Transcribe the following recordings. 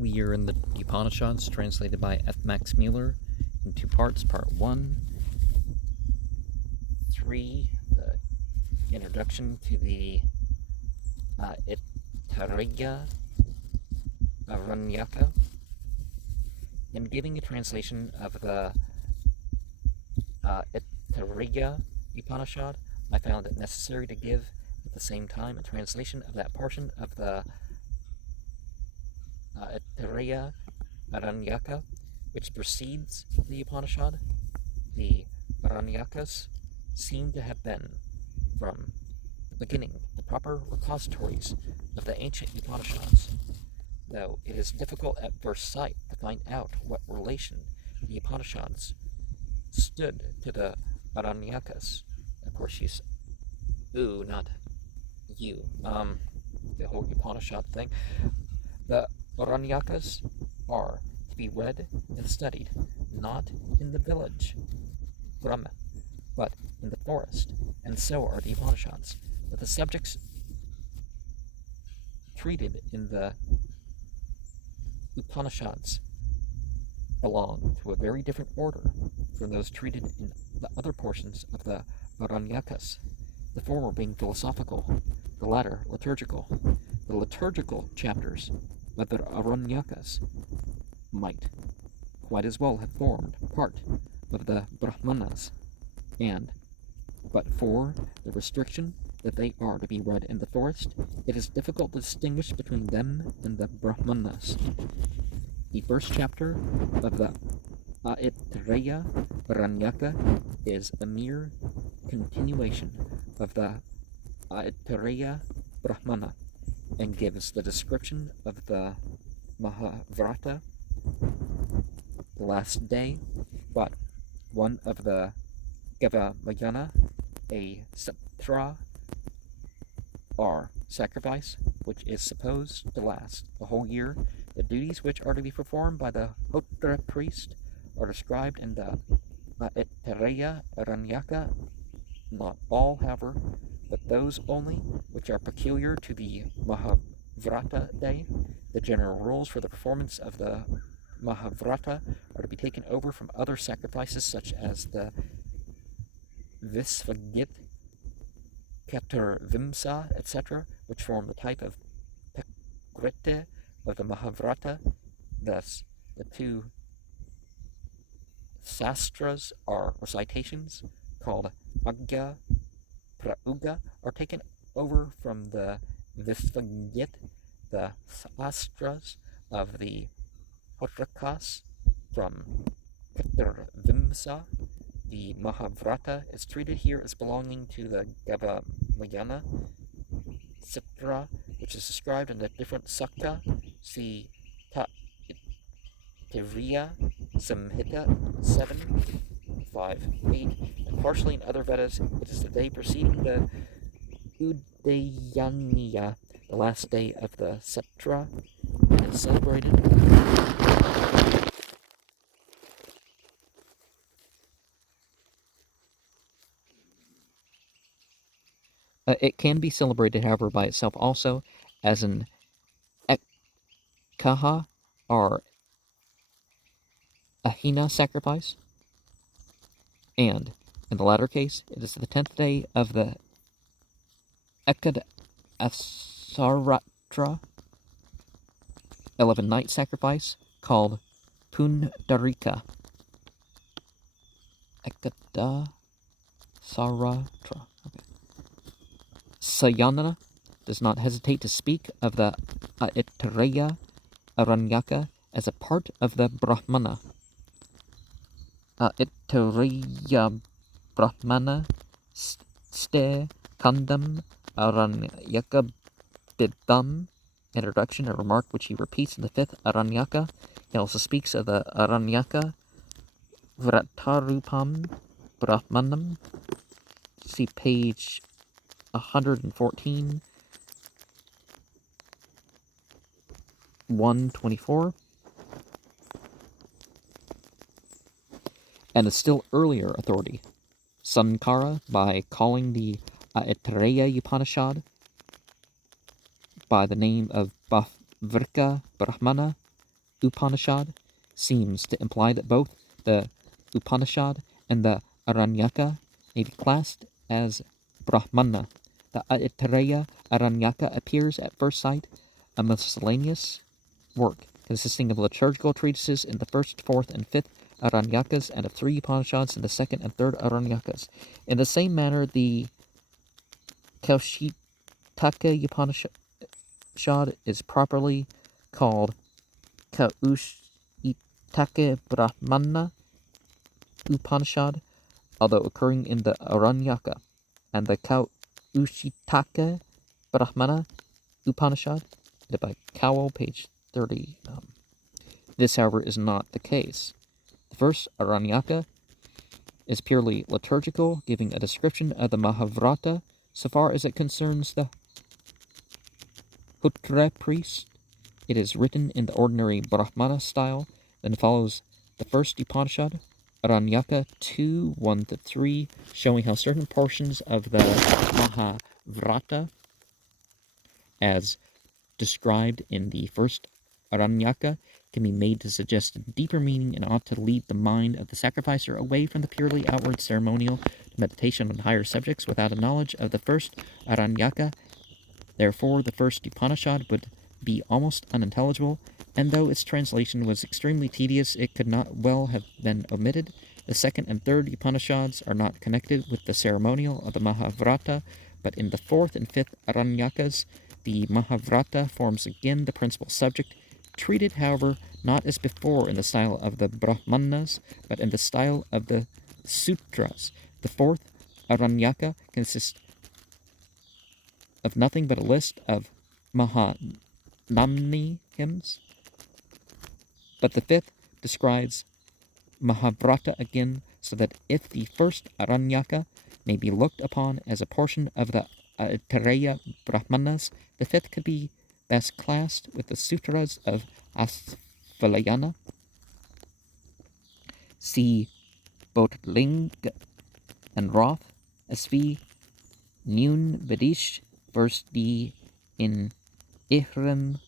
We are in the Upanishads, translated by F. Max Muller, in two parts. Part 1, 3, the introduction to the Aitareya-Aranyaka, and giving a translation of the Aitareya Upanishad. I found it necessary to give at the same time a translation of that portion of the Aitareya-Aranyaka, which precedes the Upanishad. The Aranyakas seem to have been, from the beginning, the proper repositories of the ancient Upanishads, though it is difficult at first sight to find out what relation the Upanishads stood to the Aranyakas. Of course, not you, the whole Upanishad thing. The Aranyakas are to be read and studied, not in the village, Brahma, but in the forest, and so are the Upanishads. But the subjects treated in the Upanishads belong to a very different order from those treated in the other portions of the Aranyakas, the former being philosophical, the latter liturgical. The liturgical chapters of the Aranyakas might quite as well have formed part of the Brahmanas, and, but for the restriction that they are to be read in the forest, it is difficult to distinguish between them and the Brahmanas. The first chapter of the Aitareya-Aranyaka is a mere continuation of the Aitareya Brahmana, and gives the description of the Mahavrata, the last day, but one of the Gavamayana, a Satra, or sacrifice, which is supposed to last a whole year. The duties which are to be performed by the Hotra priest are described in the Aitareya-Aranyaka, not all, however, but those only which are peculiar to the Mahavrata day. The general rules for the performance of the Mahavrata are to be taken over from other sacrifices, such as the Visvagit, Katarvimsa, etc., which form the type of Pekrite of the Mahavrata. Thus, the two sastras, or recitations, called Agya Prauga, are taken over from the Visvagit. The sastras of the Hotrakas from Katarvimsa. The Mahavrata is treated here as belonging to the Gavamayana Sitra, which is described in the different Sakta. See Taittiriya Samhita 7:5-8, and partially in other Vedas. It is the day preceding the Udayaniya, the last day of the Satra, and is celebrated it can be celebrated, however, by itself also as an Ekkaha, or Ahina sacrifice, and in the latter case, it is the 10th day of the Ekad Asaratra 11-night sacrifice, called Pundarika. Ekada Saratra. Okay. Sayana does not hesitate to speak of the Aitareya-Aranyaka as a part of the Brahmana. Aitareya Brahmana Ste Kandam Aranyaka Bidam. Introduction, a remark which he repeats in the 5th Aranyaka. He also speaks of the Aranyaka Vratarupam Brahmanam. See page 114, 124. And a still earlier authority, Sankara, by calling the Aitareya Upanishad by the name of Vrika Brahmana, Upanishad seems to imply that both the Upanishad and the Aranyaka may be classed as Brahmana. The Aitareya-Aranyaka appears at first sight a miscellaneous work consisting of liturgical treatises in the first, fourth, and fifth Aranyakas and of 3 Upanishads in the second and third Aranyakas. In the same manner, the Kaushitaka Upanishad is properly called Kaushitaka Brahmana Upanishad, although occurring in the Aranyaka, and the Kaushitaka Brahmana Upanishad, by Cowell, page 30. This, however, is not the case. The first Aranyaka is purely liturgical, giving a description of the Mahabharata so far as it concerns the Hutra priest. It is written in the ordinary Brahmana style, then follows the first Upanishad, Aranyaka 2, 1-3, showing how certain portions of the Mahabharata, as described in the first Aranyaka, can be made to suggest a deeper meaning and ought to lead the mind of the sacrificer away from the purely outward ceremonial to meditation on higher subjects without a knowledge of the first Aranyaka. Therefore, the first Upanishad would be almost unintelligible, and though its translation was extremely tedious, it could not well have been omitted. The second and third Upanishads are not connected with the ceremonial of the Mahabharata, but in the fourth and fifth Aranyakas, the Mahabharata forms again the principal subject, treated, however, not as before in the style of the Brahmanas, but in the style of the Sutras. The fourth Aranyaka consists of nothing but a list of Mahanamni hymns, but the fifth describes Mahabharata again, so that if the first Aranyaka may be looked upon as a portion of the Aitareya Brahmanas, the fifth could be best classed with the sutras of Asvalayana. See Botling and Roth, SV Nun Vedish, verse D in Ihren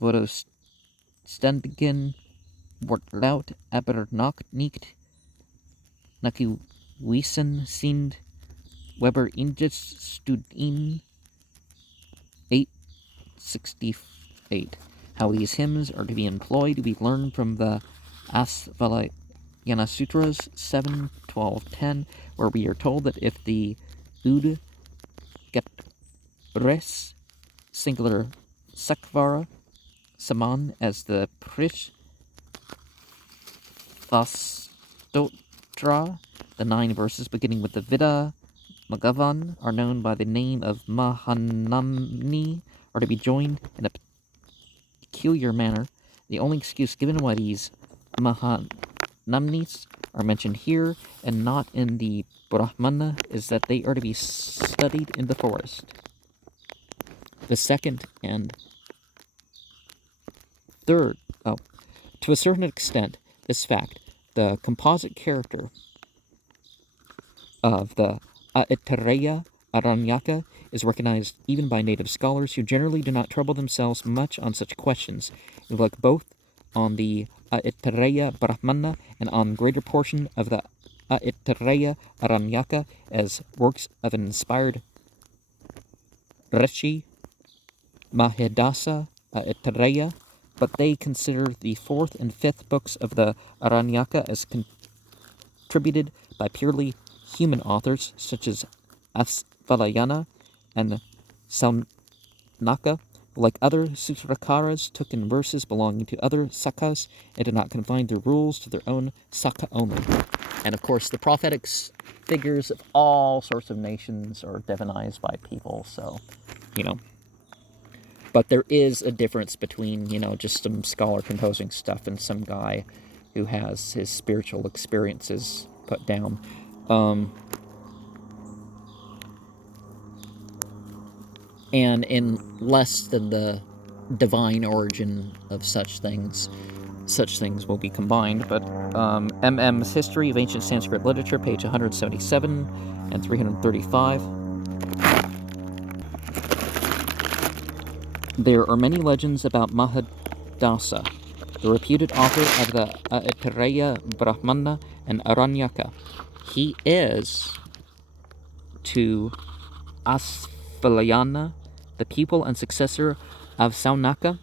Vorostendgen wordt laut aber noch nicht nachgewiesen sind. Weber Inges Studien 868. How these hymns are to be employed we learn from the Asvalayana Sutras 7, 12, 10, where we are told that if the Ud get res, singular sakvara, saman as the prish Vastotra, the 9 verses beginning with the Vida Magavan are known by the name of Mahanamni, are to be joined in a peculiar manner. The only excuse given why these Mahanamnis are mentioned here and not in the Brahmana is that they are to be studied in the forest. The second and third, to a certain extent, this fact, the composite character of the Aitareya-Aranyaka is recognized even by native scholars who generally do not trouble themselves much on such questions, and look both on the Aitareya Brahmana and on greater portion of the Aitareya-Aranyaka as works of an inspired Rishi Mahidasa Aitareya, but they consider the fourth and fifth books of the Aranyaka as contributed by purely human authors such as Asvalayana and Saunaka, like other Sutrakaras, took in verses belonging to other sakas and did not confine their rules to their own saka only. And of course, the prophetic figures of all sorts of nations are divinized by people, so, But there is a difference between, just some scholar composing stuff and some guy who has his spiritual experiences put down. And in less than the divine origin of such things will be combined. But MM's History of Ancient Sanskrit Literature, page 177 and 335. There are many legends about Mahadasa, the reputed author of the Aitareya-Brahmana and Aranyaka. He is to Asvalayana, the pupil and successor of Saunaka.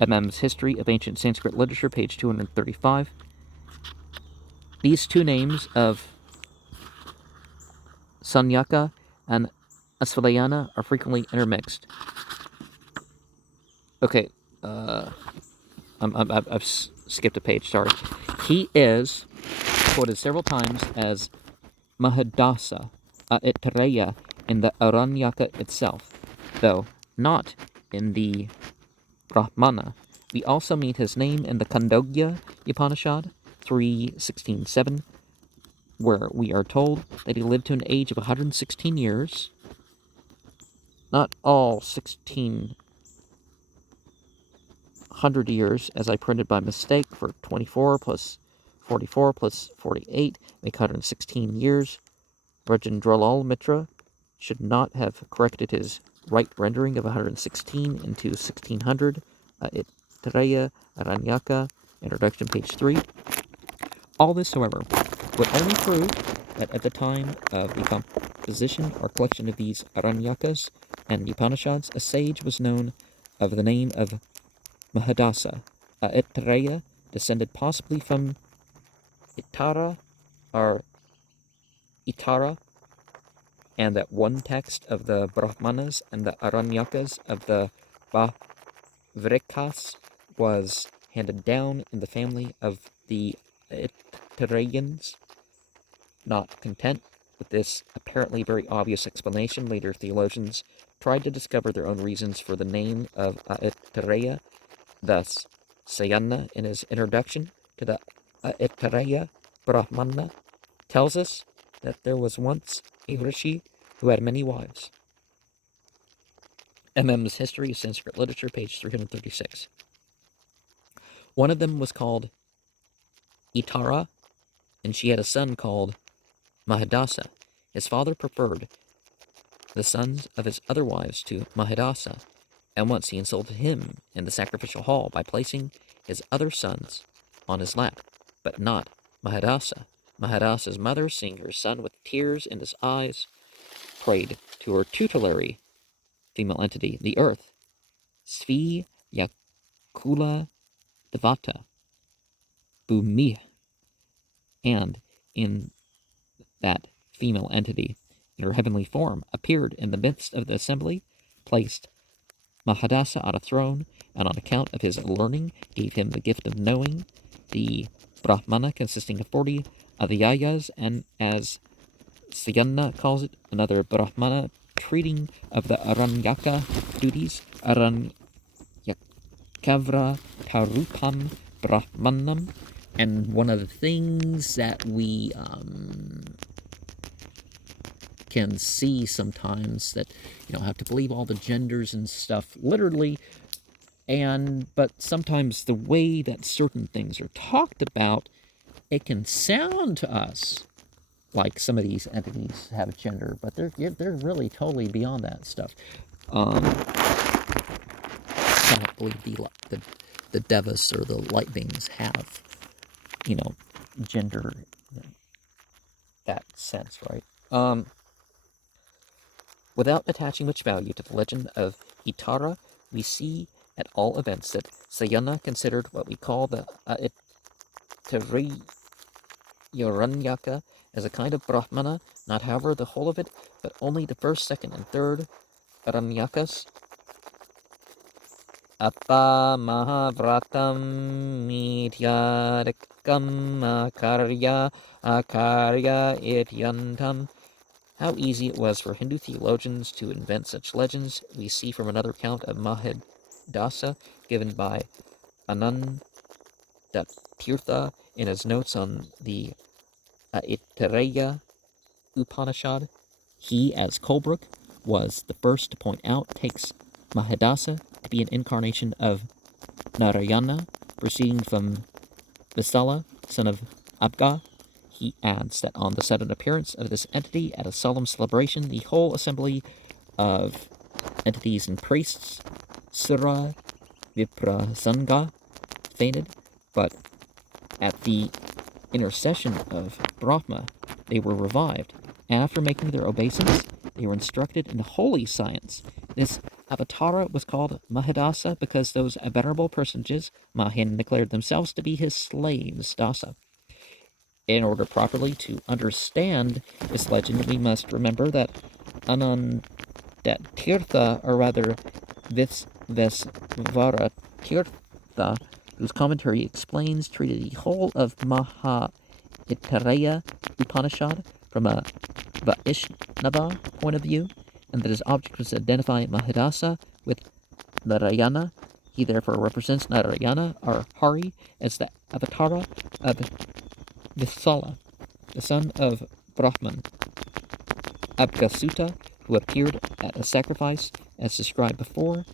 MM's History of Ancient Sanskrit Literature, page 235. These two names of Sanyaka and Asvalayana are frequently intermixed. Okay, I've skipped a page, sorry. He is quoted several times as Mahadasa, Aitareya in the Aranyaka itself, though not in the Brahmana. We also meet his name in the Khandogya Upanishad 3.16.7, where we are told that he lived to an age of 116 years. Not all 1600 years, as I printed by mistake, for 24 plus 44 plus 48 make 116 years. Rajendralal Mitra should not have corrected his right rendering of 116 into 1600. Aitareya-Aranyaka, introduction, page 3. All this, however, would only prove that at the time of the composition or collection of these Aranyakas and Upanishads, a sage was known of the name of Mahadasa. Aitareya descended possibly from Itara or Itara, and that one text of the Brahmanas and the Aranyakas of the Vrikas was handed down in the family of the Aitareans. Not content with this apparently very obvious explanation, later theologians tried to discover their own reasons for the name of Aitareya. Thus, Sayana, in his introduction to the Aitareya Brahmana, tells us that there was once a rishi who had many wives. MM's History of Sanskrit Literature, page 336. One of them was called Itara, and she had a son called Mahadasa. His father preferred the sons of his other wives to Mahadasa, and once he insulted him in the sacrificial hall by placing his other sons on his lap, but not Mahadasa. Mahadasa's mother, seeing her son with tears in his eyes, prayed to her tutelary female entity, the earth, Svi Yakula Devata, Bhumi, and in that female entity, in her heavenly form, appeared in the midst of the assembly, placed Mahadasa on a throne, and on account of his learning, gave him the gift of knowing the Brahmana, consisting of 40 adhyayas, and as Sayana calls it, another Brahmana treating of the Aranyaka duties, Aranyakavra Tarupam Brahmanam. And one of the things that we can see sometimes that you don't have to believe all the genders and stuff literally, but sometimes the way that certain things are talked about, it can sound to us like some of these entities have a gender, but they're really totally beyond that stuff. I don't believe the devas or the light beings have, gender in that sense, right? Without attaching much value to the legend of Itara, we see at all events that Sayana considered what we call the Aitareya-Aranyaka as a kind of Brahmana, not however the whole of it, but only the first, second, and third Aranyakas. Apa Mahavratam Mityadikam Akarya Ityantam. How easy it was for Hindu theologians to invent such legends, we see from another account of Mahadasa given by Anandatirtha in his notes on the Aitareya Upanishad. He, as Colebrook, was the first to point out, takes Mahadasa to be an incarnation of Narayana, proceeding from Visala, son of Abga. He adds that on the sudden appearance of this entity at a solemn celebration, the whole assembly of entities and priests, Sura Viprasanga, fainted, but at the intercession of Brahma, they were revived, and after making their obeisance, they were instructed in holy science. This avatara was called Mahadasa because those venerable personages, Mahin, declared themselves to be his slaves, Dasa. In order properly to understand this legend, we must remember that Anandatirtha, or rather Visvara Tirtha, whose commentary explains, treated the whole of Aitareya-Upanishad from a Vaishnava point of view, and that his object was to identify Mahadasa with Narayana. He therefore represents Narayana, or Hari, as the avatara of Visala, the son of Brahman. Abhasuta, who appeared at a sacrifice, as described before,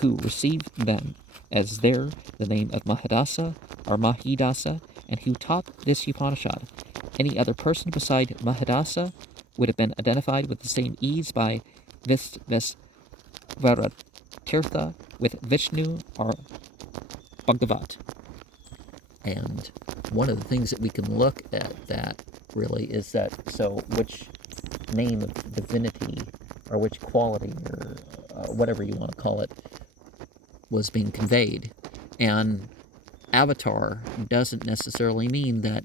who received them as the name of Mahadasa or Mahidasa, and who taught this Upanishad. Any other person beside Mahadasa would have been identified with the same ease by Visvaratirtha with Vishnu or Bhagavat. And one of the things that we can look at that really is that, so which name of divinity or which quality or whatever you want to call it was being conveyed. And avatar doesn't necessarily mean that,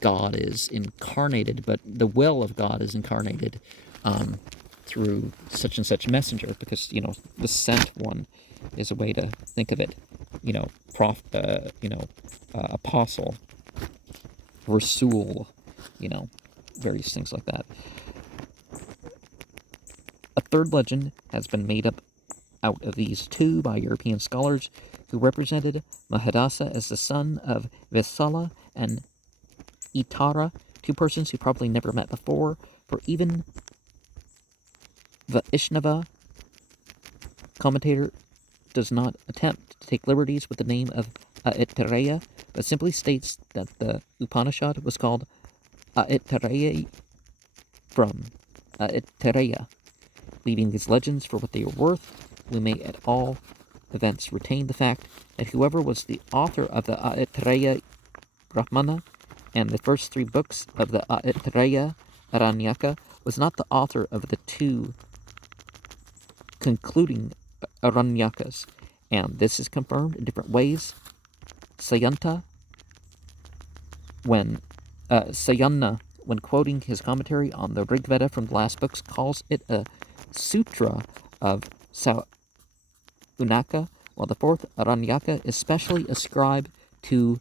God is incarnated, but the will of God is incarnated through such and such messenger, because, the sent one is a way to think of it. Apostle, Rasul, various things like that. A third legend has been made up out of these two by European scholars who represented Mahadasa as the son of Visala and Itara, two persons who probably never met before, for even Vaishnava commentator does not attempt to take liberties with the name of Aitareya, but simply states that the Upanishad was called Aitareya from Aitareya. Leaving these legends for what they are worth, we may at all events retain the fact that whoever was the author of the Aitareya-Brahmana and the first three books of the Aitareya-Aranyaka was not the author of the two concluding Aranyakas, and this is confirmed in different ways. Sayana, when quoting his commentary on the Rig Veda from the last books, calls it a sutra of Saunaka, while the fourth Aranyaka is specially ascribed to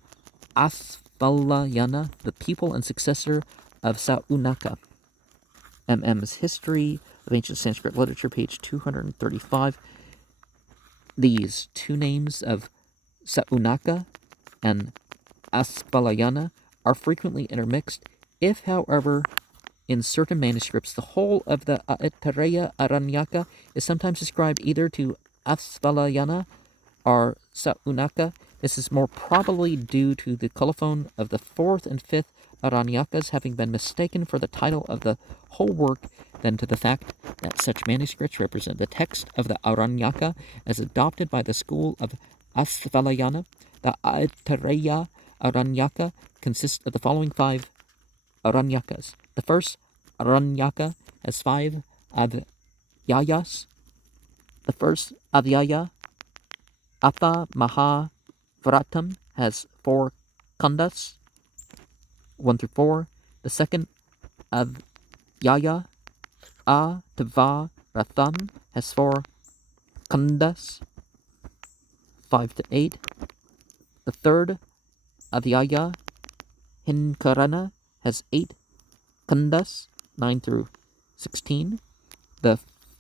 Asvalayana, the pupil and successor of Saunaka. M.M.'s History of Ancient Sanskrit Literature, page 235. These two names of Saunaka and Asvalayana are frequently intermixed. If, however, in certain manuscripts, the whole of the Aitareya-Aranyaka is sometimes ascribed either to Asvalayana or Saunaka, this is more probably due to the colophon of the fourth and fifth Aranyakas having been mistaken for the title of the whole work than to the fact that such manuscripts represent the text of the Aranyaka as adopted by the school of Asvalayana. The Aitareya-Aranyaka consists of the following 5 Aranyakas. The first Aranyaka has 5 adhyayas. The first adhyaya, Atha Mahavratam, has 4 kandas, 1 through 4. The second adhyaya, Atavaratham, has 4 kandas, 5 to 8. The third adhyaya, Hinkarana, has 8 kandas, 9 through 16. The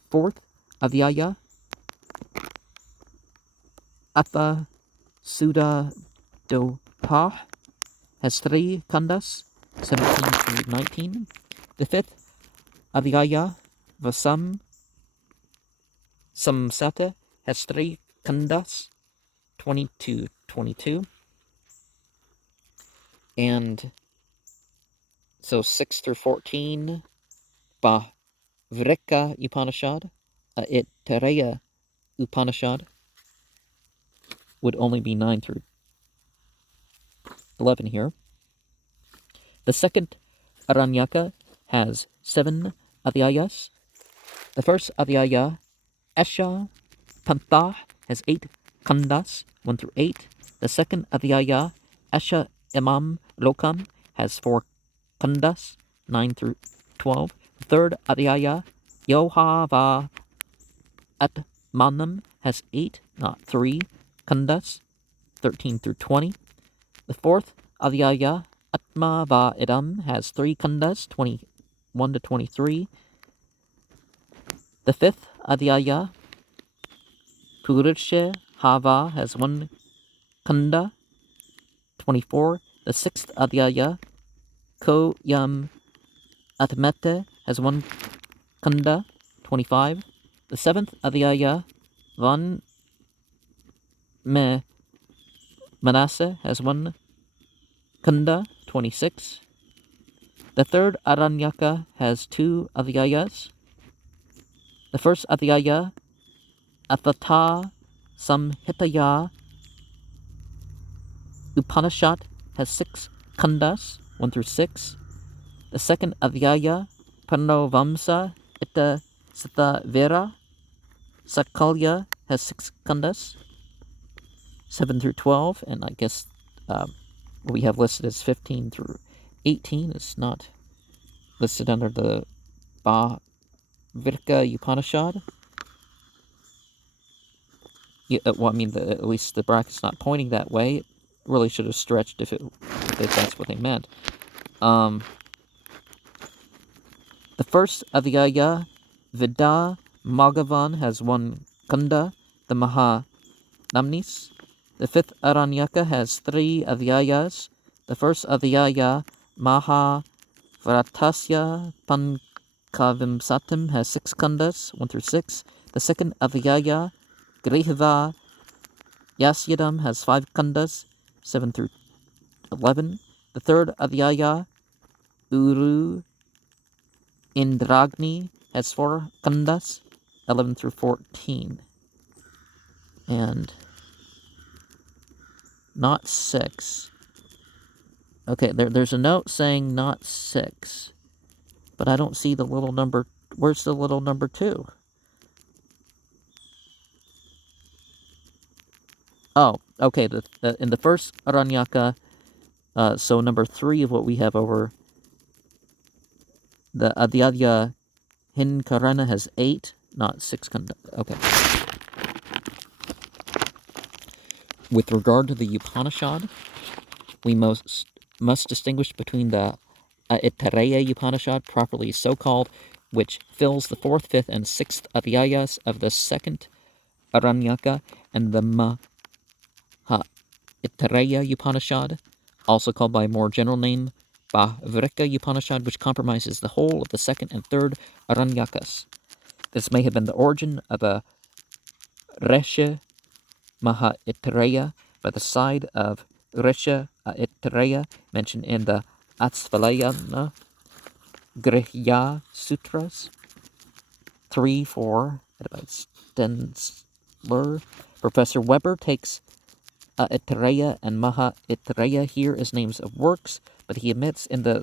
fourth adhyaya, Atha Sudha Dopah, has 3 kandas, 17 through 19. The fifth adhyaya, Vasam Samsata, has 3 kandas, 20 to 22. And so 6 through 14, Vavrika Upanishad, Aitareya Upanishad, would only be 9 through 11 here. The second Aranyaka has 7 adhyayas. The first adhyaya, Esha Pantha, has 8 kandas, 1 through 8. The second adhyaya, Esha Imam Lokam, has 4 kandas, 9 through 12. The third adhyaya, Yohava Atmanam, has 8, not 3, kandas, 13 through 20. The fourth adhyaya, Atma Va Idam, has 3 kandas, 21 to 23. The fifth adhyaya, Purusha Hava, has 1 kanda, 24. The sixth adhyaya, Ko Yam Atmete, has 1 kanda, 25. The seventh adhyaya, Van Me Manasseh, has 1 kanda, 26. The third Aranyaka has 2 adhyayas. The first adhyaya, Athata Samhitaya Upanishad, has 6 kandas, 1 through 6. The second adhyaya, Panovamsa Ita Sita Vera Sakalya, has 6 kandas, 7 through 12, and I guess what we have listed as 15 through 18 is not listed under the Virka Upanishad. Yeah, well, I mean, at least the bracket's not pointing that way. It really should have stretched if that's what they meant. The first adhyaya, Vida Magavan, has 1 kanda, the Maha Namnis. The fifth Aranyaka has 3 adhyayas. The first adhyaya, Maha Vratasya Pankavimsatim, has 6 kandas, 1 through 6. The second adhyaya, Grihva Yasyadam, has 5 kandas, 7 through 11. The third adhyaya, Uru Indragni, has 4 kandas, 11 through 14. And not 6. Okay, there's a note saying not 6, but I don't see the little number. Where's the little number 2? Oh, okay, in the first Aranyaka, so number 3 of what we have over, the Adhyaya Hinkarana has 8, not 6 kanda. Okay. With regard to the Upanishad, we must distinguish between the Aitareya-Upanishad, properly so called, which fills the 4th, 5th, and 6th adhyayas of the second Aranyaka, and the Aitareya-Upanishad, also called by a more general name, Bhavrika Upanishad, which comprises the whole of the 2nd and 3rd Aranyakas. This may have been the origin of a Resha Maha-Aitareya by the side of Resha Aitareya mentioned in the Atsvalayana Grihya Sutras 3, 4, by Stensler. Professor Weber takes Aitareya and Maha-Aitareya here as names of works, but he admits in the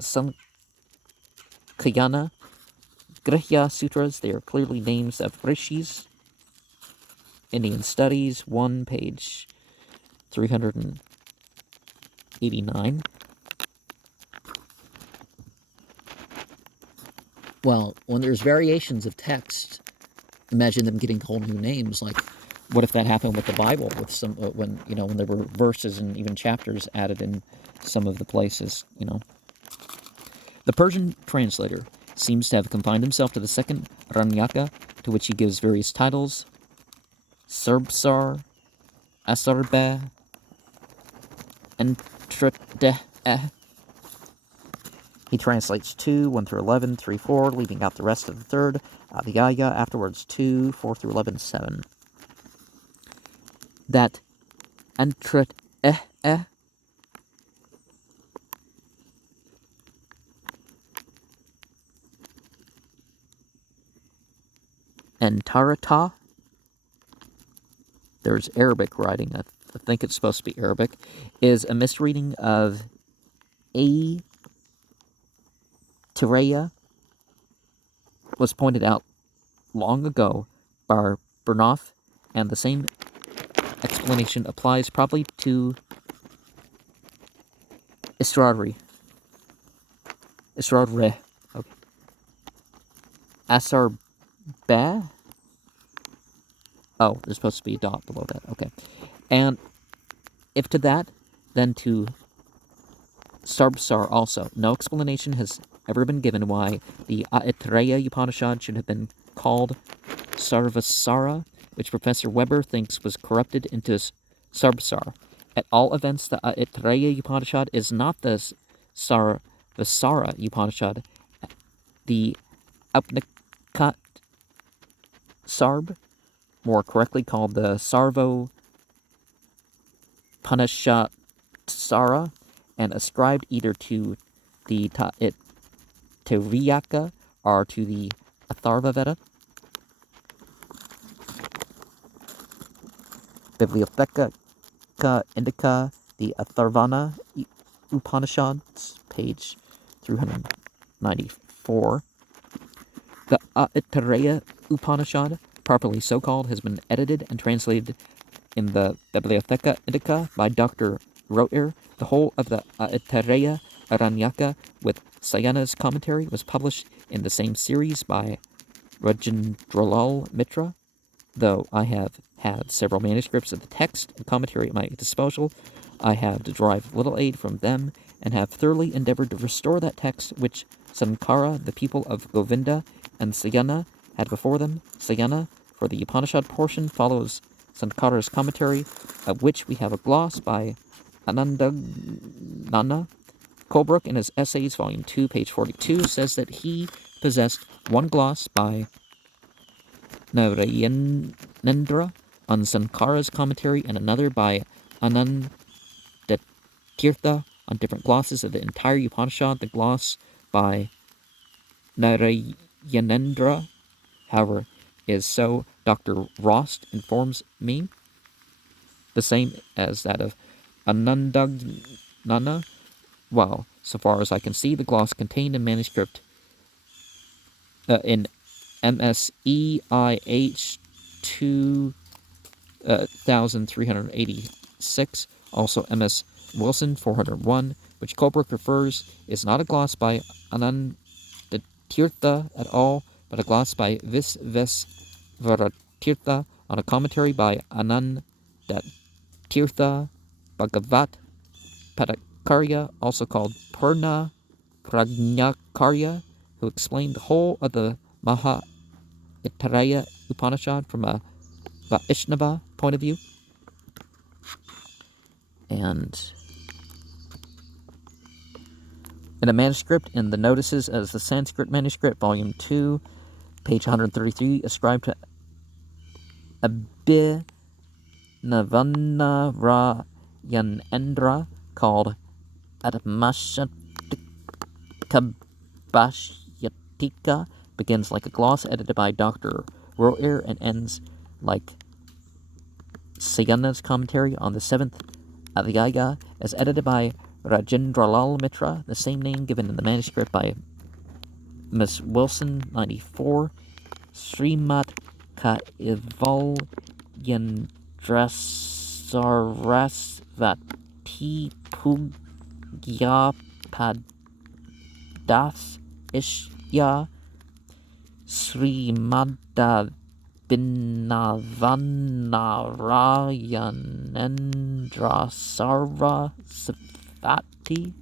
Samkhayana Grihya Sutras they are clearly names of rishis. Indian Studies 1, page 389. Well, when there's variations of text, imagine them getting whole new names. Like, what if that happened with the Bible? With some when there were verses and even chapters added in some of the places. The Persian translator seems to have confined himself to the second Aranyaka, to which he gives various titles: Serbsar, Asarbe, Entreteh. He translates 2, 1 through 11, 3, 4, leaving out the rest of the third adhyaya. Afterwards 2, 4 through 11, 7. That Entreteh and Tarata. There's Arabic writing. I think it's supposed to be Arabic, is a misreading of Aitareya, was pointed out long ago by Bernoff, and the same explanation applies probably to Israri. Okay. Asarba? Oh, there's supposed to be a dot below that. Okay. And if to that, then to Sarbsar also. No explanation has ever been given why the Aitareya Upanishad should have been called Sarvasara, which Professor Weber thinks was corrupted into Sarbsar. At all events, the Aitareya Upanishad is not the Sarvasara Upanishad. The Upanisads, more correctly called the Sarvo Panishatsara, and ascribed either to the Aitareya or to the Atharvaveda. Bibliotheca Indica, the Atharvana Upanishads, page 394. The Aitareya Upanishad, properly so called, has been edited and translated in the Bibliotheca Indica by Dr. Roter. The whole of the Aitareya-Aranyaka with Sayana's commentary was published in the same series by Rajendralal Mitra. Though I have had several manuscripts of the text and commentary at my disposal, I have derived little aid from them, and have thoroughly endeavored to restore that text which Sankara, the people of Govinda, and Sayana had before them. Sayana, for the Upanishad portion, follows Sankara's commentary, of which we have a gloss by Anandagnana. Colebrook, in his Essays, Volume 2, page 42, says that he possessed one gloss by Narayanendra on Sankara's commentary, and another by Anandatirtha on different glosses of the entire Upanishad. The gloss by Narayanendra, however, is, so Dr. Rost informs me, the same as that of Anandagnana, while, so far as I can see, the gloss contained in manuscript in MSEIH 2386, also MS Wilson 401, which Colebrook refers, is not a gloss by Anandatirtha at all, but a gloss by Visvesvaratirtha on a commentary by Anandatirtha Bhagavat Padakarya, also called Purna Prajnakarya, who explained the whole of the Aitareya Upanishad from a Vaishnava point of view. And in a manuscript in the notices as the Sanskrit manuscript, volume 2, page 133, ascribed to Abhinavanarayanendra, called Atmashatikabhashyatika, begins like a gloss edited by Dr. Roer and ends like Sayana's commentary on the 7th Adhyaya, as edited by Rajendralal Mitra, the same name given in the manuscript by Miss Wilson, 94. Srimat Kaival Yandrasarasvati Pugyapadas Ishya Srimada Binavanarayanendra Sarva Svati